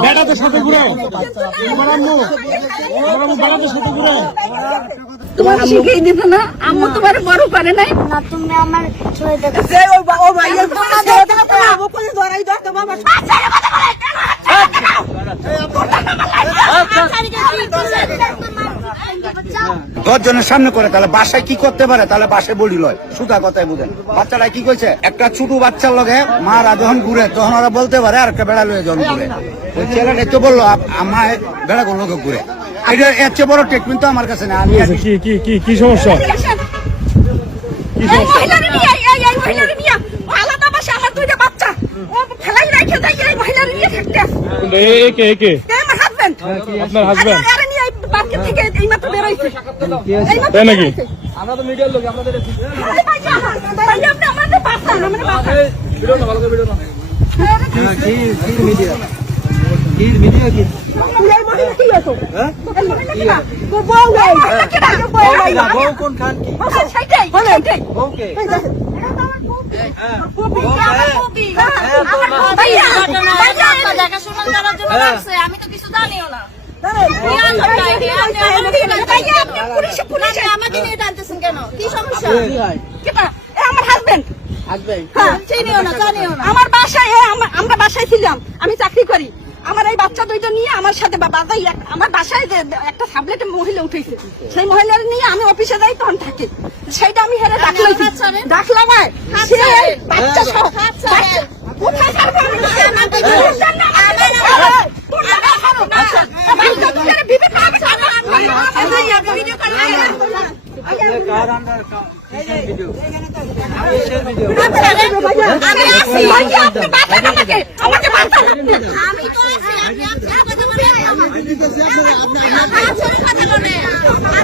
বেড়াতে সাথে ঘুরে তোমার আম্মু তোমার আম্মু বেড়াতে সাথে ঘুরে তোমার শিখিয়ে দিত না আম্মু তোমার বড় পারে নাই তুমি আমার জনের সামনে করে তাহলে বাসায় কি করতে পারে? তাহলে বাসায় বলি লয়। সুতা কথায় বুঝেন। বাচ্চারা কি কইছে? একটা ছোট বাচ্চার লগে মারা যখন ঘুরে তখন ওরা বলতে পারে আর একটা বেড়া লয়ে যখন ঘুরে। ওই ছেলেটা তো বলল আমার বেড়া কোন লোকে ঘুরে? এটা এর চেয়ে বড় ট্রিটমেন্ট তো আমার কাছে না আমি কি কি কি কি সমস্যা? এই মহিলারে এই এই আমার রাখে যাই এই মহিলারে নিয়ে থাকতে। কিন্তু এ- একে একে আমার হাজবেন্ড আপনার husband? আরে নিয়ে এই থেকে এই মাত্র বেরোইছে এই তাই নাকি? বেরোইছে। আরে ভাই, ভাই, আপনি আমাদের বাচ্চা আমাদের বাচ্চা। এই মহিলা কি হতো? এই মহিলা কি না? বউ বউ নাই। কি বউ কোন খান কি? বউ, সেইটাই, এই তো আমার আমার। আমার বউ। ভাইয়া, আমার বাসায় আমরা বাসায় ছিলাম আমি চাকরি করি আমার এই বাচ্চা দুইটা নিয়ে আমার সাথে আমার বাসায় একটা সাবলেটে মহিলা উঠেছে, সেই মহিলার নিয়ে আমি অফিসে যাই, তখন থাকি। সেইটা আমি হেরে ডাকলাই। ডাকলাম সে। বাচ্চা সহ কোথায় আমি? আমাকে তোর দিন। জান না, আমার আমাকে আমার- দিন। তোর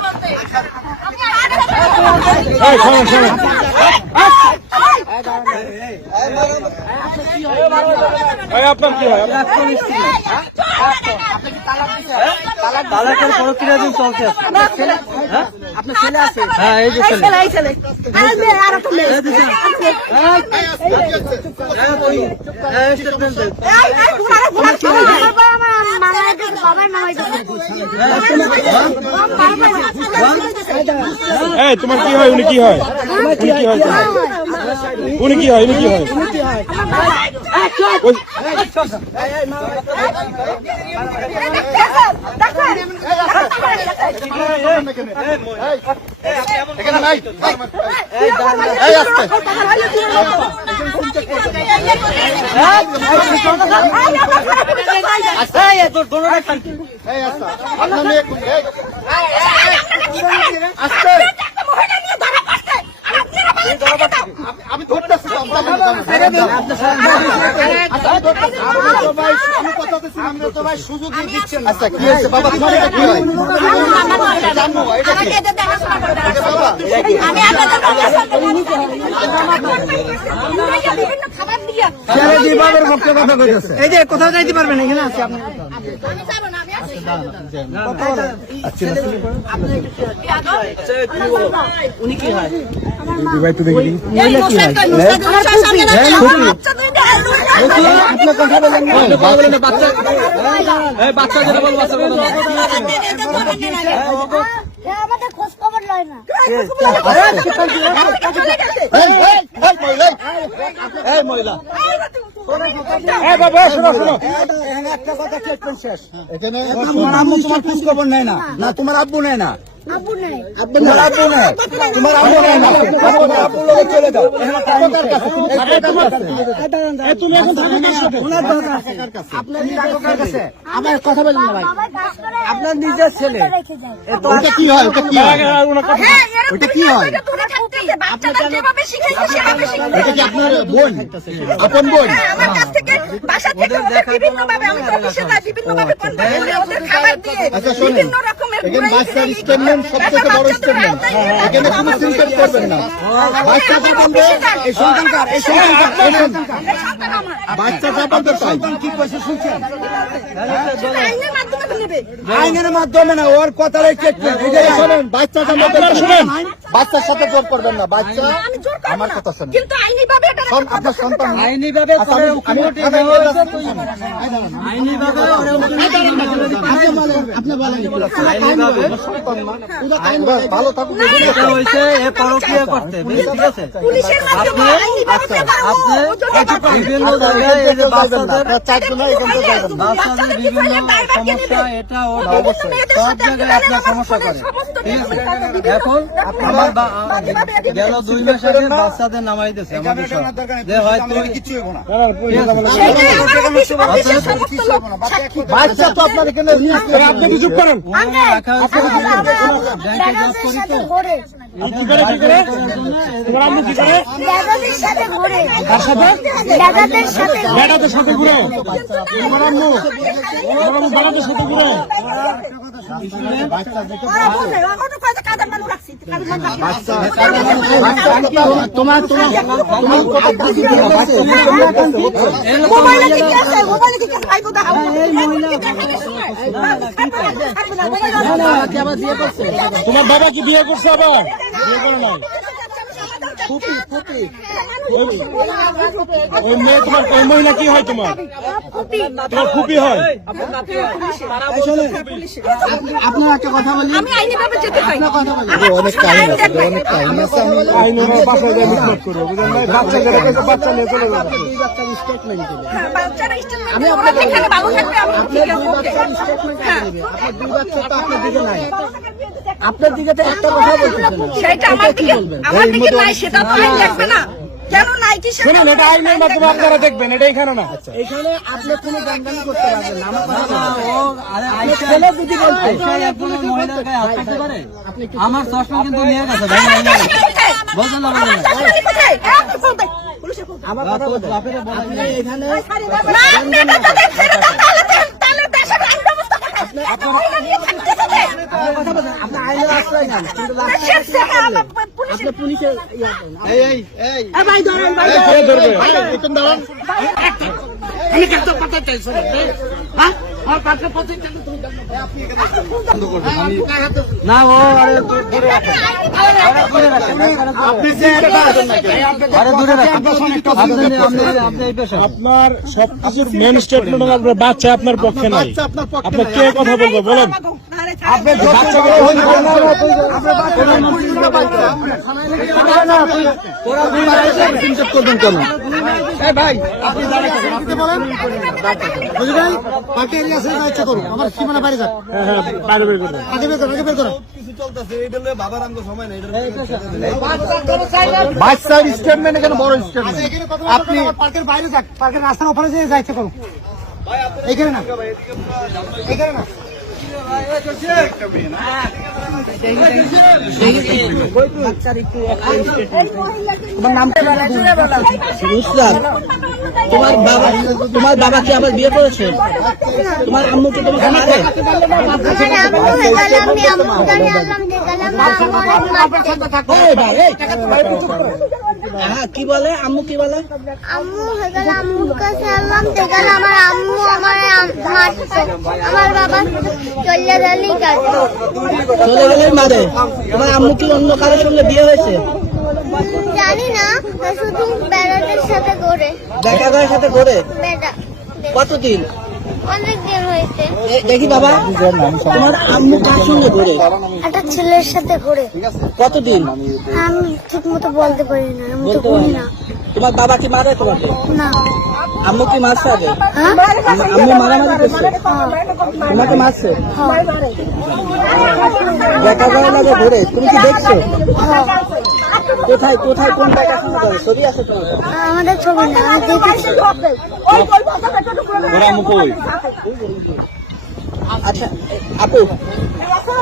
আপনার কি হয় তালাকের প্রক্রিয়া চলছে হ্যাঁ আপনার ছেলে আছে হ্যাঁ এই যে এই ছেলে, এই ছেলে। এই মেয়ে, আর একটা মেয়ে। এই স্টেটমেন্ট দেন এই, এই, ঘুমানো, ঘুমানো, ঘুমানো। বাবা আমার মামার দিকে বাবার মামার দিকে এই তোমার কি হয় উনি কি হয় উনি কি হয় উনি কি হয় উনি কি হয় এই এত দোনোটা খান কি আমি ধরতেছি আচ্ছা কি হয়েছে? বাবা তোমার এটা কি হয়? এই যে কোথাও যাইতে পারবেন এখানে আছে আপনি না আমি আছি উনি কি হয়? ভাই তো দেখি বাচ্চা কথা বল বাচ্চা আমাদের খোঁজ খবর লয় না মহিলা এখানে তোমার তোমার খোঁজ খবর নেয় না না তোমার আব্বু নেয় না আব্বু তোমার আব্বু নেই। তোমার আব্বু নেই না তোমার আব্বু লোকে চলে যাও। তুমি এখন থাকো কার সাথে আপনার কাকার কাছে? আমার কথা বলেন না ভাই। আপনার নিজের ছেলে। কি হয়? ওটা কি হয়? হ্যাঁ, এরকম কি হয়? এটা শিখাইছে। এটা কি আপনার বোন? আপন বোন? হ্যাঁ, আমার কাছ থেকে বাসা থেকে ওদের বিভিন্নভাবে আমি অফিসে যাই, বিভিন্নভাবে ফোন করে দিয়ে ওদের খাবার দিয়ে আচ্ছা, শোনেন। বিভিন্ন এখানে বাচ্চার স্টেটমেন্ট একটা সবথেকে বড় স্টেটমেন্ট এখানে কোনো চিন্তা করবেন না। বাচ্চা। এই সন্তানকার এই সন্তানকার। বাচ্চা সন্তান কি কইছে শুনছেন আইনের মাধ্যমে না ওর চেক শোনেন বাচ্চা আপনারা শুনেন বাচ্চার সাথে জোর করবেন না বাচ্চা আমার কথা শোনেন কিন্তু আপনার সন্তান আইনি ভাবে আচ্ছা, আমি- আমি- আমি আইনি ভাবে আপনি বলেন ভালো থাকুন এটা এ পরক্রিয়া করতে সমস্যা এটা সব জায়গায় আপনার সমস্যা করে। এখন গেল দুই মাস আগে বাচ্চাদের নামাই দিয়েছে আমাদের যে হয়তো কিছু বাচ্চা তো আপনার এখানে আপনি কি করেন রাখা হয়েছে ব্যাংকে জব করি তো কি করে কি করে তোমার আম্মু কি করে? দাদাদের সাথে ঘুরে। সাথে? দাদাদের সাথে সাথে ঘুরে। আম্মু আম্মু সাথে ঘুরে। বাবা কি বিয়ে করছে? আবার? বিয়ে করে নাই? ফুপি ফুপি ওই মেয়ে তোমার ওই মহিলা কি হয় তোমার? তোমার খুবই হয়? আপনার একটা কথা বলি। আমি আইনি ভাবে যেতে চাই অনেক টাইম আছে অনেক টাইম আছে। আমি করবে বুঝলেন বাচ্চাদের বাচ্চা নিয়ে চলে যাবে। থাকবে আমি ঠিক আছে ওকে। হ্যাঁ। দুই বাচ্চা তো আপনার দিকে নাই। আপনার দিকে তো একটা কথা বলতেছেন। সেটা আমার দিকে আমার দিকে নাই সেটা আইন দেখবে না কেন নাই কি শুনুন এটা আইনের মাধ্যমে আপনারা দেখবেন এটা এখানে না এখানে আপনি কোনো গানগানি করতে পারবেন না আমার কথা ও ছেলে যদি বলতে একজন মহিলার গায়ে হাত দিতে পারে আমার চশমা কিন্তু নিয়ে গেছে ভাই বলছেন না বলছেন আমার কথা বলতে আপনি ইয়া না ও আরে দূরে আপনার সবকিছুর মেন স্টেটমেন্ট আপনার বাচ্চা আপনার পক্ষে নাই আপনার। কে কথা বলব বলেন আপনি করবেন কেন ভাই আপনি বলেন এরিয়া ইচ্ছা করুন আমার সীমানা বাইরে যাক বাইরে বের করবেন আগে বের করুন আগে বের করুন বাচ্চার স্টেটমেন্ট এখানে বড় স্টেটমেন্ট আপনি পার্কের বাইরে যাক পার্কের রাস্তার ওপরে যে যাইতে করুন এখানে না এখানে না তোমার বাবা তোমার বাবা কি আবার বিয়ে করেছে? তোমার আম্মু কি তোমাকে মারে? আম্মু হয়ে আম্মু আমার। হ্যাঁ কি বলে? আম্মু কি বলে? আম্মু গেল আম্মুর কাছে আল্লাহ দিয়ে আমার আম্মু আমার আমার বাবা চলে গেলেই কাছে চলে গেলে মারে তোমার আম্মু কি অন্য কারোর সঙ্গে বিয়ে হয়েছে? জানি না শুধু বেড়াদের সাথে ঘুরে। যায় সাথে করে বেড়া কতদিন? দেখি বাবা। তোমার আম্মু কার সঙ্গে ঘুরে? একটা ছেলের সাথে ঘুরে। কতদিন? আমি ঠিক মতো বলতে পারি না আমি তো ঘুরি পারি না। তোমার বাবা কি মারে তোমাকে? না। আম্মু কি মারছে আগে? হ্যাঁ? আম্মু মারামারি করছে? তোমাকে মারছে? দেখা যায় না যে ধরে তুমি কি দেখছ? কোথায় কোথায় কোন ছবি আছে তোমার আমাদের ছবি না আমি ওরা মুখ আচ্ছা আপু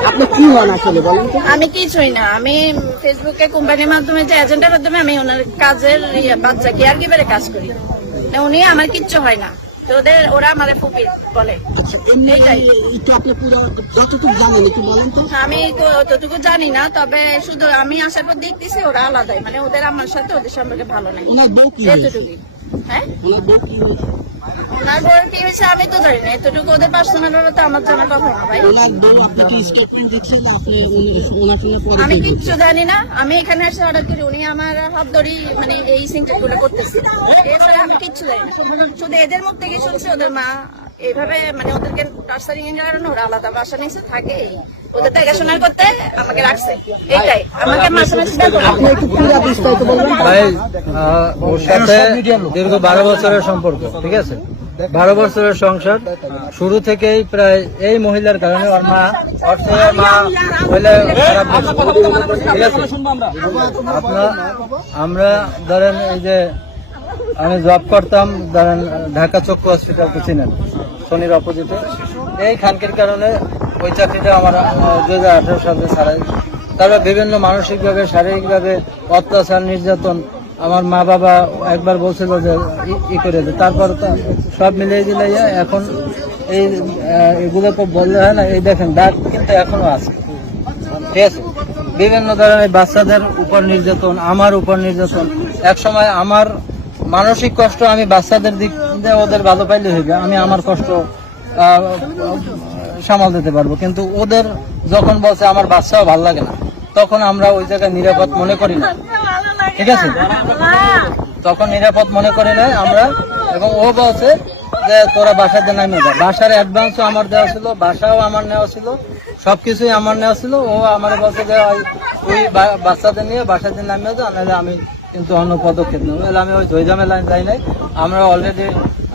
আপনি কি হন আসলে বলেন আমি কিছুই না আমি ফেসবুকে কোম্পানির মাধ্যমে যে এজেন্টের মাধ্যমে আমি ওনার কাজের ইয়ে, বাচ্চা কেয়ার গিভারে কাজ করি। না, উনি আমার কিচ্ছু হয় না। তো ওদের ওরা মানে ফুপি বলে। আমি তো অতটুকু জানি না তবে শুধু আমি আসার পর দেখতেছি ওরা আলাদাই। মানে ওদের আমার সাথে ওদের সম্পর্কে ভালো নাই? এতটুকুই। হ্যাঁ? ওনার বউ কি বউয়ের কি হয়েছে আমি তো জানি না এতটুকু ওদের পার্সোনাল তো আমার জানার কথা না ভাই। ওনার বউ আপনাকে স্টেটমেন্ট দিচ্ছে আপনি ওনার সঙ্গে পরে আমি কিচ্ছু জানি না আমি এখানে এসে অর্ডার করি উনি আমার হাত ধরি মানে এই সিনটা গুলো করতেছে। এছাড়া আমি কিচ্ছু জানি না শুধু এদের মুখ থেকে শুনছি ওদের মা এইভাবে মানে ওদেরকে টার্সারিং এর কারণে ওরা আলাদা বাসা নিচে থাকে। ওদের দেখাশোনা করতে আমাকে রাখছে। এইটাই আমাকে মাসে মাসে বেতন আপনি একটু পুরো বিস্তারিত বলবেন। ভাই ওর সাথে দীর্ঘ বারো বছরের সম্পর্ক ঠিক আছে? বারো বছরের সংসার শুরু থেকেই প্রায় এই মহিলার কারণে ওর মা আপনার, আমরা ধরেন এই যে আমি জব করতাম, ধরেন ঢাকা চক্ষু হসপিটাল তো চিনেন, শনির অপোজিটে। এই খানকির কারণে ওই চাকরিটা আমার দু হাজার আঠারো সালে ছাড়াই। তারপর বিভিন্ন মানসিকভাবে, শারীরিকভাবে অত্যাচার, নির্যাতন আমার মা বাবা একবার বলছিল যে ই- করে দে। তারপর সব মিলিয়ে দিলে এখন এই এগুলো তো বললে হয় না, এই দেখেন, দাগ কিন্তু এখনও আছে। ঠিক আছে? বিভিন্ন ধরনের বাচ্চাদের উপর নির্যাতন, আমার উপর নির্যাতন। এক সময় আমার মানসিক কষ্ট আমি বাচ্চাদের দিক দিয়ে ওদের ভালো পাইলে হইবে, আমি আমার কষ্ট সামাল দিতে পারব। কিন্তু ওদের যখন বলছে আমার বাচ্চাও ভালো লাগে না, তখন আমরা ওই জায়গায় নিরাপদ মনে করি না। ঠিক আছে? তখন নিরাপদ মনে করে না আমরা। এবং ও বলছে যে, তোরা বাসার বাসাতে নামে যা বাসার অ্যাডভান্সও আমার দেওয়া ছিল, বাসাও আমার নেওয়া ছিল সব কিছুই আমার নেওয়া ছিল। ও আমার বলছে যে, ওই বাচ্চাদের নিয়ে নামে যা নাহলে আমি কিন্তু অন্য পদক্ষেপ নেব। আমি ওই ঝইঝামেলায় যাই নাই। আমরা অলরেডি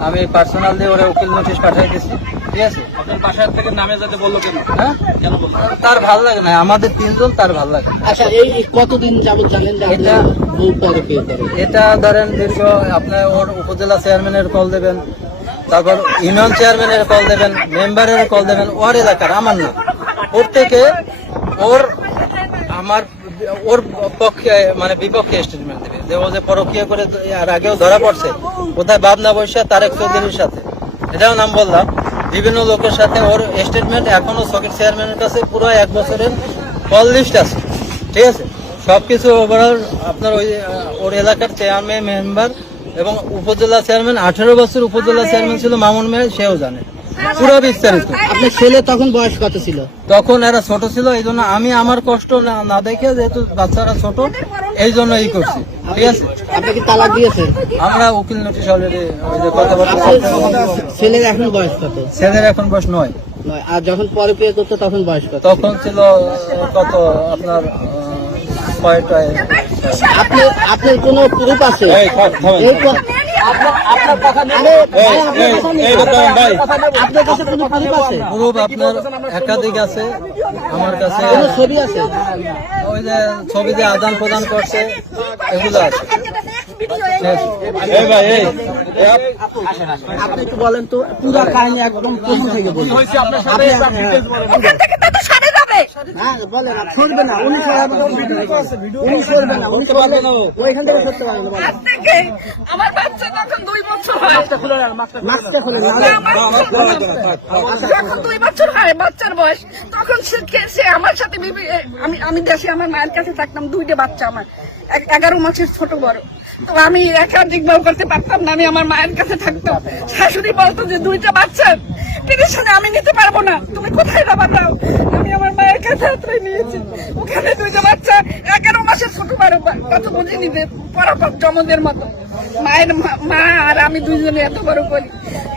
আমি পার্সোনালি ওরা উকিল নোটিশ পাঠিয়ে দিয়েছি। ঠিক আছে? আপনার বাসার থেকে নামে যেতে বলল কেন? হ্যাঁ? তার ভালো লাগে না আমাদের তিনজন তার ভালো লাগে। আচ্ছা এই কতদিন যাবত জানেন যে এটা- বউ পরে বিয়ে করে এটা ধরেন দীর্ঘ আপনার ওর উপজেলা চেয়ারম্যানের কল দেবেন তারপর ইউনিয়ন চেয়ারম্যানের কল দেবেন মেম্বারের কল দেবেন ওর এলাকার আমার না। ওর থেকে ওর আমার ওর পক্ষে মানে বিপক্ষে স্টেটমেন্ট দেবে। যে ও যে পরকীয় করে আর আগেও ধরা পড়ছে কোথায় বাবনা বৈশা তারেক চৌধুরীর সাথে। এটাও নাম বললাম। বিভিন্ন লোকের সাথে ওর স্টেটমেন্ট এখনও সকেট চেয়ারম্যানের কাছে পুরো এক বছরের কল লিস্ট আছে। ঠিক আছে? সবকিছু ওভারঅল আপনার ওই ওর এলাকার চেয়ারম্যান মেম্বার এবং উপজেলা চেয়ারম্যান আঠেরো বছর উপজেলা চেয়ারম্যান ছিল মামুন মেয়ে সেও জানে। পুরো বিস্তারিত। আপনার ছেলে তখন বয়স কত ছিল? তখন এরা ছোট ছিল এই জন্য আমি আমার কষ্ট না না দেখে যেহেতু বাচ্চারা ছোট এই জন্য ই করছি। ঠিক আছে? আপনি কি তালাক দিয়েছেন? আমরা উকিল নোটিশ অলরেডি ওই যে কথাবার্তা বলতে- ছেলের এখন বয়স কত? ছেলের এখন বয়স নয়। নয়। আর যখন পরে বিয়ে করতো তখন বয়স কত? তখন ছিল কত আপনার ছয়টায়। আপনি আপনার কোনো প্রুফ আছে? একাধিক আছে আমার কাছে ছবি আছে ওই যে ছবি যে আদান প্রদান করছে এগুলো আছে আপনি একটু বলেন। তো পুরো কাহিনী একদম প্রথম থেকে বলুন আমার বাচ্চা তখন দুই বছর হয় যখন দুই বছর হয় বাচ্চার বয়স তখন সে আমার সাথে আমি আমি দেশে আমার মায়ের কাছে থাকতাম দুইটা বাচ্চা আমার। এক- এগারো মাসের ছোট বড়। আমি একা দেখভাল করতে পারতাম না, আমি আমার মায়ের কাছে থাকতাম। শাশুড়ি বলতো যে, দুইটা বাচ্চা, টেনশনে আমি নিতে পারব না, তুমি কোথায় যাবা দাও আমি আমার মায়ের কাছে আশ্রয় নিয়েছি। ওখানে দুইটা বাচ্চা, এগারো মাসের ছোট বড় বা- কত বুঝিনি যে, পরাপর জমদের মতো। মায়ের মা- আর আমি দুইজনে এত বড় করি।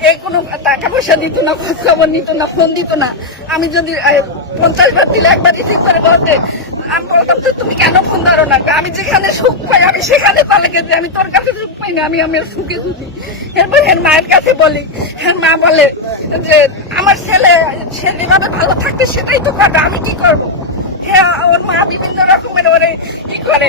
এই কোনো টাকা পয়সা দিত না, খোঁজ খবর নিত না, ফোন দিত না। আমি যদি পঞ্চাশ বার দিলে একবার রিসিভ করে বলতে আমি বলতাম যে তুমি কেন ফোন ধরো না? আমি যেখানে সুখ পাই, আমি সেখানে পালে গেছি। আমি তোর কাছে সুখ পাই না, আমি আমার সুখে সুখি। এরপর হের মায়ের কাছে বলি, হের মা বলে যে, আমার ছেলে, সে যেভাবে ভালো থাকবে, সেটাই তো করবে, আমি কি করব? হ্যাঁ ওর মা বিভিন্ন রকমের ওরে কি করে।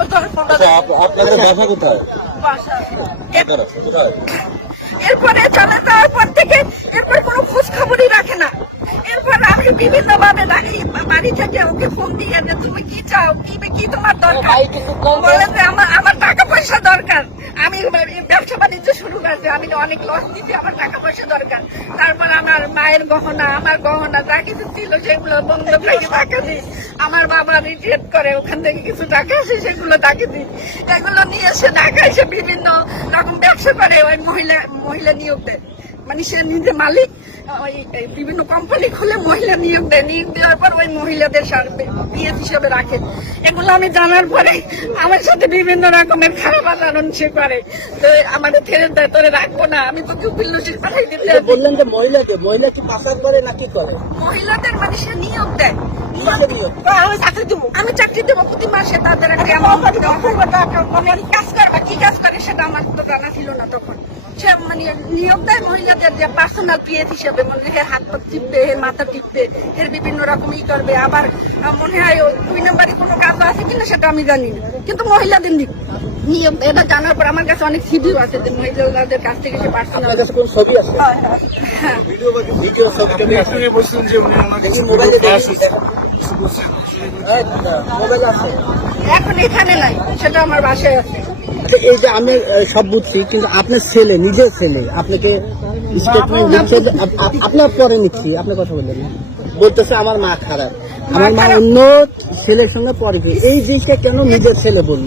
আপনাদের বাসা কোথায়? বাসা। আপনারা কোথায়? এরপরে চলে যাওয়ার পর থেকে এরপর কোনো খোঁজ খবরই রাখে না। আমি বিভিন্ন ভাবে বাড়ি থেকে ওকে ফোন দিয়ে যে তুমি কি চাও কি কি তোমার দরকার? বলে যে আমার আমার টাকা পয়সা দরকার। আমি ব্যবসা বাণিজ্য শুরু করছি আমি অনেক লস দিচ্ছি আমার টাকা পয়সা দরকার। তারপর আমার মায়ের গহনা আমার গহনা যা কিছু ছিল সেগুলো বন্ধ করে টাকা দিই। আমার বাবা রিটেট করে ওখান থেকে কিছু টাকা আসে সেগুলো টাকা দিই। এগুলো নিয়ে এসে ঢাকা এসে বিভিন্ন রকম ব্যবসা করে ওই মহিলা মহিলা নিয়োগ দেয় মানে সে নিজে মালিক ওই বিভিন্ন কোম্পানি খুলে মহিলা নিয়োগ দেয়। নিয়োগ দেওয়ার পর ওই মহিলাদের বিএস হিসেবে রাখে। এগুলো আমি জানার পরে আমার সাথে বিভিন্ন রকমের খারাপ আচরণ সে করে। তো আমাদের ছেড়ে দেয় তোরে রাখব না আমি তোকে নোটিশ পাঠাই দিতে বললেন যে মহিলাকে মহিলা কি পাচার করে না কি করে? মহিলাদের মানে সে নিয়োগ দেয়। আমি চাকরি দেবো। প্রতি মাসে তাদের। আমি আর কাজ করব কি কাজ করে সেটা আমার তো জানা ছিল না তখন। সে মানে নিয়োগ দেয় মহিলাদের যে পার্সোনাল পিএস হিসেবে মনে হয় হাত পা টিপবে মাথা টিপবে এর বিভিন্ন রকম ই করবে। আবার মনে হয় দুই নম্বরই কোনো কাজ আছে কিনা সেটা আমি জানি না। কিন্তু মহিলাদের নিয়োগ এটা জানার পর আমার কাছে অনেক সিডিও আছে যে মহিলাদের কাছ থেকে সে পার্সোনাল ছবি আছে? ভিডিও ছবিটা মোবাইল আছে। এখন এখানে নাই সেটা আমার বাসায় আছে। এই যে আমি সব বুঝছি, কিন্তু আপনার ছেলে, নিজের ছেলে, আপনাকে স্টেটমেন্ট দিচ্ছে আপ- আপ- আপনার পরে নিচ্ছি আপনার কথা বললেন বলতেছে আমার মা খারাপ। আমার মা অন্য ছেলের সঙ্গে পরে এই জিনিসটা কেন নিজের ছেলে বলল?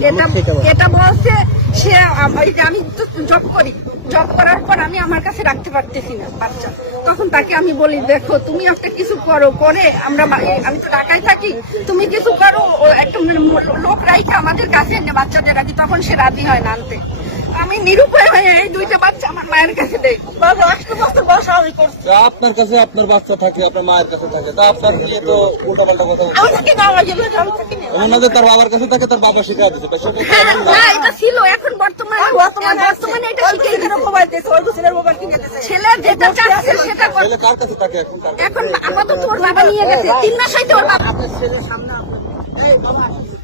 এটা বলছে সে আম- তো জব করি। জব করার পর আমি আমার কাছে রাখতে পারতেছি না বাচ্চা। তখন তাকে আমি বলি দেখো তুমি একটা কিছু করো করে আমরা আমি তো ঢাকায় থাকি। তুমি কিছু করো একটা লোক রাইখে আমাদের কাছে এনে বাচ্চাদের রাখি। তখন সে রাজি হয় না আনতে। আমি নিরুপায় হয়ে এই দুইটা বাচ্চা আমার মায়ের কাছে দেই। বাবা আজকে বছর বসা আমি করছি। আপনার কাছে আপনার বাচ্চা থাকে আপনার মায়ের কাছে থাকে। তা আপনার নিয়ে তো উল্টা পাল্টা কথা ওনাদের তার বাবার কাছে থাকে তার বাবা শিখা সব হ্যাঁ, হ্যাঁ, এটা ছিল এখন বর্তমানে। বর্তমানে বর্তমানে এটা শিখে ছেলে যেটা চাচ্ছে সেটা ছেলে কার কাছে থাকে এখন? এখন আপাতত ওর বাবা নিয়ে গেছে। তিন মাস হইতে ওর বাবা ও শিখাইতেছে যা।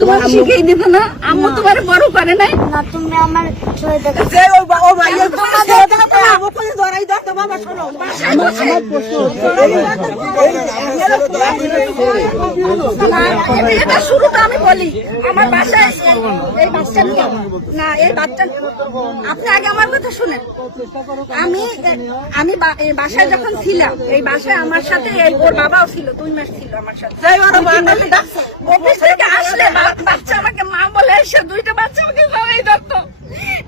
তোমার আম্মু দিত না? আম্মু তোমার বড় করে নাই? না তুমি আমার দেখো এটা- এটা শুরুটা আমি বলি। আমার বাসায় এই- বাচ্চা না এই বাচ্চা আপনি আগে আমার কথা শুনেন। আমি আমি বা- এই বাসায় যখন ছিলাম এই বাসায় আমার সাথে এই ওর বাবাও ছিল দুই মাস ছিল আমার সাথে। অফিস থেকে আসলে বা- বাচ্চা আমাকে মা বলে এসে দুইটা বাচ্চা আমাকে জড়াই ধরতো।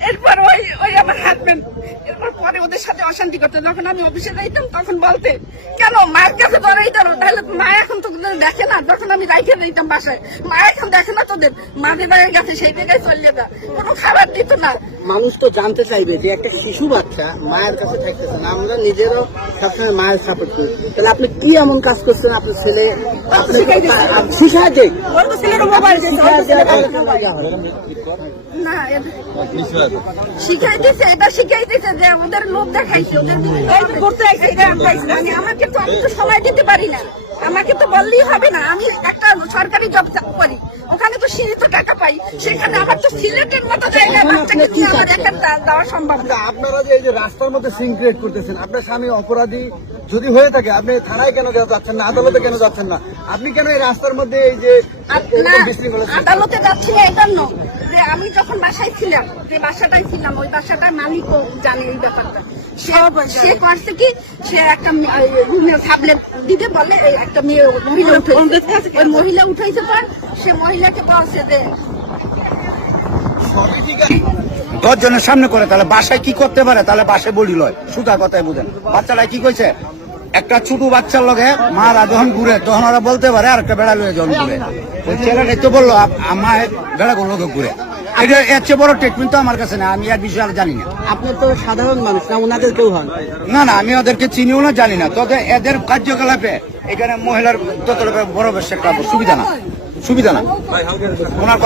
এরপর ওই ওই আমার হাজবেন্ড এরপর পরে ওদের সাথে অশান্তি করতো। যখন আমি অফিসে যাইতাম তখন বলতে কেন মায়ের কাছে জড়াই ধরো তাহলে মা এখন তো দেখে না যখন আমি রাইখে দিতাম বাসায় মা এখন দেখে না তোদের মাদের বাড়ির কাছে সেই জায়গায় চলে যা কোনো খাবার দিত না। মানুষ তো জানতে চাইবে যে একটা শিশু বাচ্চা মায়ের কাছে থাকতেছে না আমরা নিজেরও সবসময় মায়ের সাপোর্ট করি। তাহলে আপনি কি এমন কাজ করছেন আপনার ছেলে? শিখাই দেয় না এটা- শিখাইতেছে এটা শিখাইতেছে যে ওদের লোক দেখাইছে ওদের করতে আইছে এটা মানে আমাকে তো আমি তো সময় দিতে পারি না। আমাকে তো বললেই হবে না। আমি একটা সরকারি জব করি। ওখানে তো সীমিত টাকা পাই। সেখানে আমার তো সিলেটের মতো জায়গায় বাচ্চাকে নিয়ে আমার একা দা- দেওয়া সম্ভব না। আপনারা যে এই যে রাস্তার মধ্যে সিং ক্রিয়েট করতেছেন আপনার স্বামী অপরাধী যদি হয়ে থাকে আপনি থানায় কেন যাচ্ছেন না? আদালতে কেন যাচ্ছেন না? আপনি কেন এই রাস্তার মধ্যে এই যে আদালতে যাচ্ছি না এই জন্য। যে আমি যখন বাসায় ছিলাম যে বাসাটায় ছিলাম ওই বাসাটার মালিকও জানে এই ব্যাপারটা। সে সে করছে কি সে একটা রুমে সাবলেট দিতে বলে একটা মেয়ে মহিলা ওই মহিলা উঠাইছে পর সে মহিলাকে বলছে যে সবই দশ জনের সামনে করে তাহলে বাসায় কি করতে পারে? তাহলে বাসায় বলি লয় সুতা কথায় বুঝেন। বাচ্চারা কি কইছে? একটা ছোট বাচ্চার লগে মারা যখন ঘুরে তখন ওরা বলতে পারে আর একটা বেড়া লয়ে যখন ঘুরে। ওই ছেলেটা তো বলল আমার বেড়া লোকে ঘুরে। এটা এর চেয়ে বড় ট্রিটমেন্ট তো আমার কাছে না আমি আর বিষয়ে আর জানি না। আপনি তো সাধারণ মানুষ না ওনাদের কেউ হন? না না আমি ওদেরকে চিনিও না জানি না। তবে এদের কার্যকলাপে এখানে মহিলার তত বড় বেশ একটা সুবিধা না। সুবিধা না। ওনার